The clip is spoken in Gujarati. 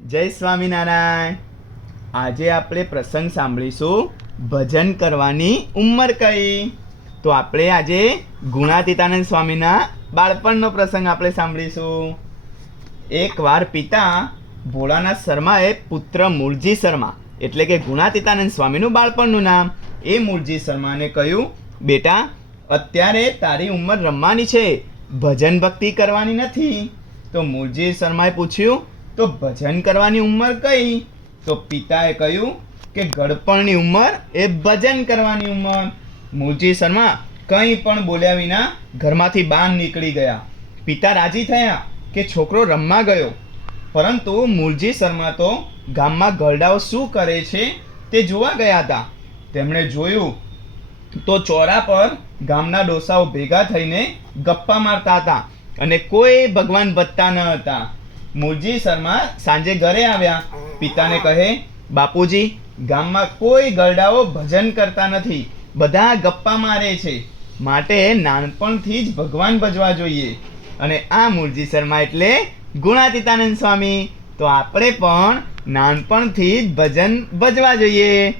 જય સ્વામિનારાયણ. આજે આપણે પ્રસંગ સાંભળીશું ભજન કરવાની ઉંમર કઈ? તો આપણે આજે ગુણાતીતાનંદ સ્વામીના બાળપણનો પ્રસંગ આપણે સાંભળીશું. એકવાર પિતા ભોળાનાથ શર્માએ પુત્ર મૂળજી શર્મા, એટલે કે ગુણાતીતાનંદ સ્વામીનું બાળપણનું નામ, એ મૂળજી શર્માને કહ્યું, બેટા, અત્યારે તારી ઉંમર રમવાની છે, ભજન ભક્તિ કરવાની નથી. તો મૂળજી શર્માએ પૂછ્યું તો ભજન કરવાની ઉંમર કઈ? તો પિતાએ કહ્યું કે ગડપણની ઉંમર એ ભજન કરવાની ઉંમર. મૂળજી શર્મા કંઈ પણ બોલ્યા વિના ઘરમાંથી બહાર નીકળી ગયા. પિતા રાજી થયા કે છોકરો રમવા ગયો. પરંતુ મૂળજી શર્મા તો ગામમાં ગરડાઓ શું કરે છે તે જોવા ગયા હતા. તેમણે જોયું તો ચોરા પર ગામના ડોસાઓ ભેગા થઈને ગપ્પા મારતા હતા અને કોઈ ભગવાન ભજતા ન હતા. મૂળજી શર્મા સાંજે ઘરે આવ્યા. પિતાને કહે, બાપુજી, ગામમાં કોઈ ગરડાઓ ભજન કરતા નથી. બધા ગપ્પા મારે છે. માટે નાનપણથી જ ભગવાન ભજવા જોઈએ. અને આ મૂળજી શર્મા એટલે ગુણાતીતાનંદ સ્વામી. તો આપણે પણ નાનપણથી જ ભજન ભજવા જોઈએ.